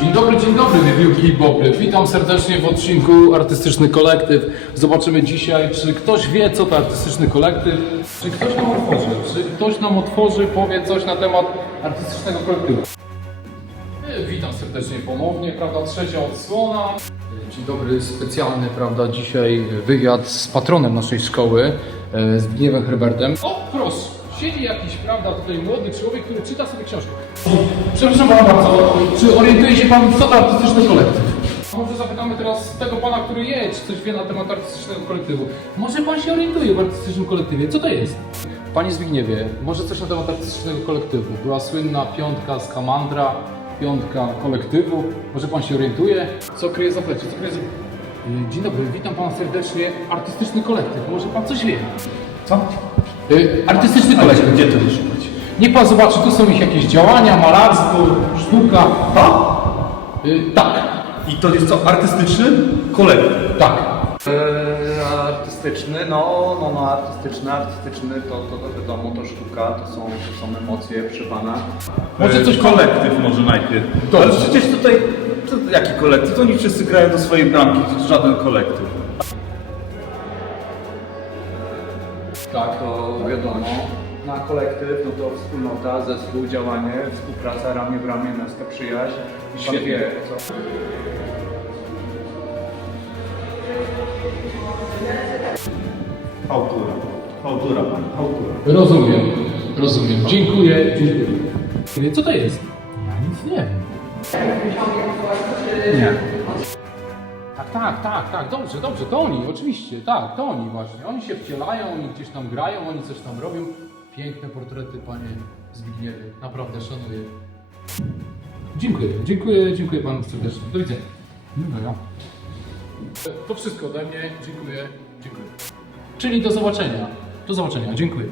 Dzień dobry, dzień dobry, wiewiórki i bobry. Witam serdecznie w odcinku Artystyczny Kolektyw. Zobaczymy dzisiaj, czy ktoś wie, co to artystyczny kolektyw, czy ktoś nam otworzy, czy ktoś nam otworzy, powie coś na temat artystycznego kolektywu. E, Witam serdecznie ponownie, prawda, trzecia odsłona. E, Dzień dobry, specjalny, prawda, dzisiaj wywiad z patronem naszej szkoły, e, z Zbigniewem Herbertem. O, proszę, siedzi jakiś, prawda, tutaj młody człowiek, który czyta sobie książkę. Przepraszam pana bardzo, czy orientuje się pan, co to artystyczny kolektyw? Może zapytamy teraz tego pana, który je, czy coś wie na temat artystycznego kolektywu. Może pan się orientuje w artystycznym kolektywie, co to jest? Panie Zbigniewie, może coś na temat artystycznego kolektywu. Była słynna piątka z Kamandra, piątka kolektywu. Może pan się orientuje? Co kryje zaplecze? Co kryje za... Dzień dobry, witam pana serdecznie. Artystyczny kolektyw, może pan coś wie? Co? Y, Artystyczny kolektyw. Gdzie to szukać? Niech pan zobaczy, tu są ich jakieś działania, malarstwo, sztuka. A? Y, tak, I to jest co? Artystyczny? Kolektyw. tak. Eee, artystyczny, no, no, no, artystyczny, artystyczny, to, to, to wiadomo, to sztuka, to są, to są emocje, proszę pana. Może coś E, kolektyw może najpierw. Dobrze. Ale przecież tutaj, to, jaki kolektyw? To oni wszyscy grają do swojej bramki, to żaden kolektyw. Tak, to wiadomo. Na kolektyw, no to wspólnota, zespół, działanie, współpraca, ramię w ramię, męska przyjaźń. I pan Świetnie. wie, co. Hałtura. Hałtura, pan, hałtura. Rozumiem, rozumiem. Dziękuję, dziękuję. Co to jest? Ja nic nie wiem. Nie. Tak, tak, tak, dobrze, dobrze, to oni, oczywiście, tak, to oni właśnie. Oni się wcielają, oni gdzieś tam grają, oni coś tam robią. Piękne portrety, panie Zbigniewie, naprawdę szanuję. Dziękuję, dziękuję, dziękuję panu serdecznie. Do widzenia. Miłego. To wszystko ode mnie, dziękuję, dziękuję. Czyli do zobaczenia, do zobaczenia, dziękuję.